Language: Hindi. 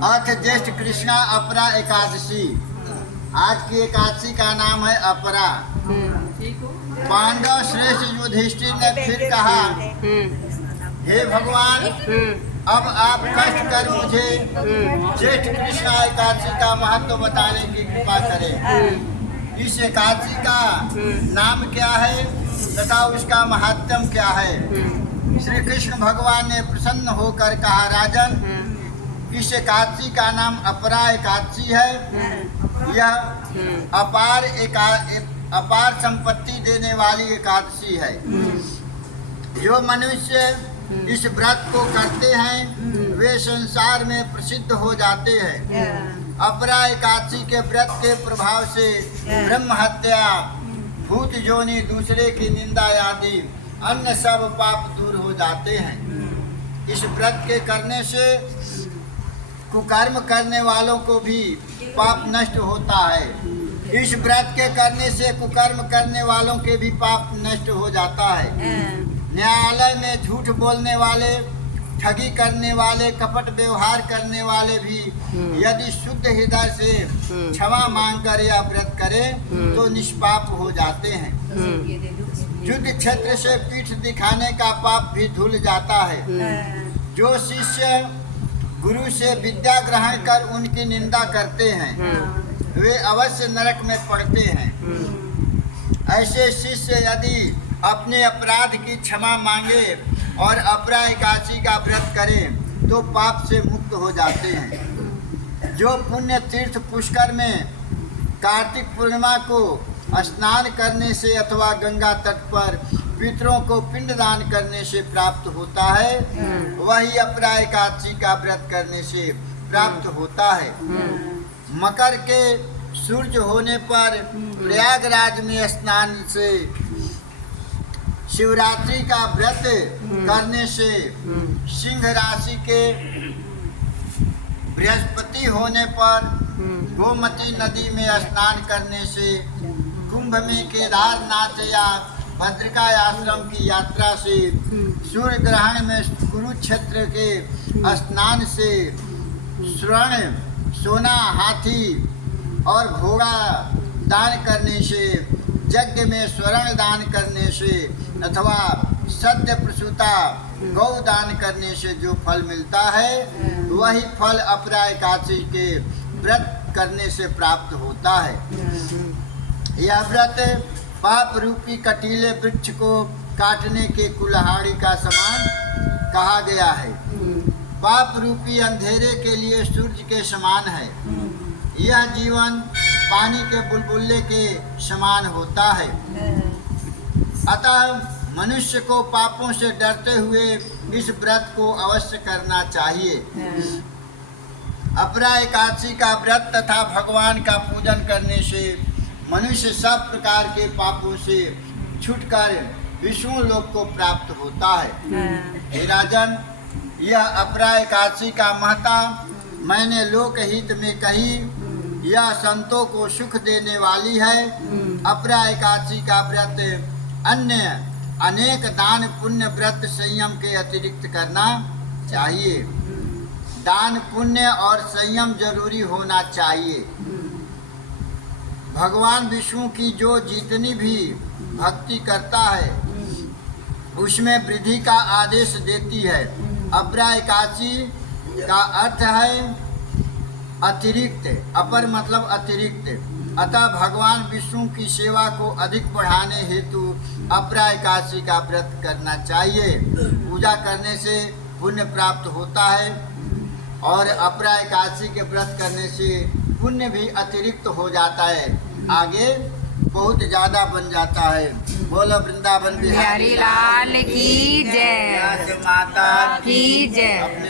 अथ ज्येष्ठ कृष्णा अपरा एकादशी। आज की एकादशी का नाम है अपरा। पांडव श्रेष्ठ युधिष्ठिर ने फिर कहा, हे भगवान, अब आप कष्ट कर मुझे ज्येष्ठ कृष्णा एकादशी का महत्व बताने की कृपा करें। इस एकादशी का नाम क्या है तथा उसका महत्व क्या है। श्री कृष्ण भगवान ने प्रसन्न होकर कहा, राजन, इस एकादशी का नाम अपरा एकादशी है। यह अपार संपत्ति देने वाली एकादशी है। जो मनुष्य इस व्रत को करते हैं वे संसार में प्रसिद्ध हो जाते हैं। अपरा एकादशी के व्रत के प्रभाव से ब्रह्म हत्या, भूत जोनि, दूसरे की निंदा आदि अन्य सब पाप दूर हो जाते हैं। इस व्रत के करने से कुकर्म करने वालों को भी पाप नष्ट होता है। इस व्रत के करने से कुकर्म करने वालों के भी पाप नष्ट हो जाता है। न्यायालय में झूठ बोलने वाले, ठगी करने वाले, कपट व्यवहार करने वाले भी यदि शुद्ध हृदय से क्षमा मांगकर यह व्रत करें तो निष्पाप हो जाते हैं। युद्ध क्षेत्र से पीठ दिखाने का पाप भी धुल जाता है। जो शिष्य गुरु से विद्या ग्रहण कर उनकी निंदा करते हैं वे अवश्य नरक में पड़ते हैं। ऐसे शिष्य यदि अपने अपराध की क्षमा मांगे और अपरा एकादशी का व्रत करें तो पाप से मुक्त हो जाते हैं। जो पुण्य तीर्थ पुष्कर में कार्तिक पूर्णिमा को स्नान करने से अथवा गंगा तट पर पितरों को पिंडदान करने से प्राप्त होता है वही अपरा एकादशी का व्रत करने से प्राप्त होता है। मकर के सूर्य होने पर प्रयागराज में स्नान से, शिवरात्रि का व्रत करने से, सिंह राशि के बृहस्पति होने पर गोमती नदी में स्नान करने से, कुंभ में केदारनाथ या भद्रिका आश्रम की यात्रा से, सूर्य ग्रहण में कुरुक्षेत्र के स्नान से, स्वर्ण, सोना, हाथी और घोड़ा दान करने से, यज्ञ में स्वर्ण दान करने से अथवा सद्य प्रसूता गौ दान करने से जो फल मिलता है वही फल अपरा एकादशी के व्रत करने से प्राप्त होता है। यह व्रत पाप रूपी कटीले वृक्ष को काटने के कुल्हाड़ी का समान कहा गया है। पाप रूपी अंधेरे के लिए सूर्य के समान है। यह जीवन पानी के बुलबुले के समान होता है। अतः मनुष्य को पापों से डरते हुए इस व्रत को अवश्य करना चाहिए। अपरा एकादशी का व्रत तथा भगवान का पूजन करने से मनुष्य सब प्रकार के पापों से छूटकर विष्णु लोक को प्राप्त होता है। हे राजन, यह अपरा एकादशी का महत्ता मैंने लोकहित में कही। यह संतों को सुख देने वाली है। अपरा एकादशी का व्रत अन्य अनेक दान पुण्य व्रत संयम के अतिरिक्त करना चाहिए। दान पुण्य और संयम जरूरी होना चाहिए। भगवान विष्णु की जो जितनी भी भक्ति करता है उसमें वृद्धि का आदेश देती है। अपरा एकादशी का अर्थ है अतिरिक्त, अपर मतलब अतिरिक्त। अतः भगवान विष्णु की सेवा को अधिक बढ़ाने हेतु अपरा एकादशी का व्रत करना चाहिए। पूजा करने से पुण्य प्राप्त होता है और अपरा एकादशी के व्रत करने से पुण्य भी अतिरिक्त हो जाता है, आगे बहुत ज्यादा बन जाता है। बोलो वृंदावन बिहारी लाल की जय, माता की जय।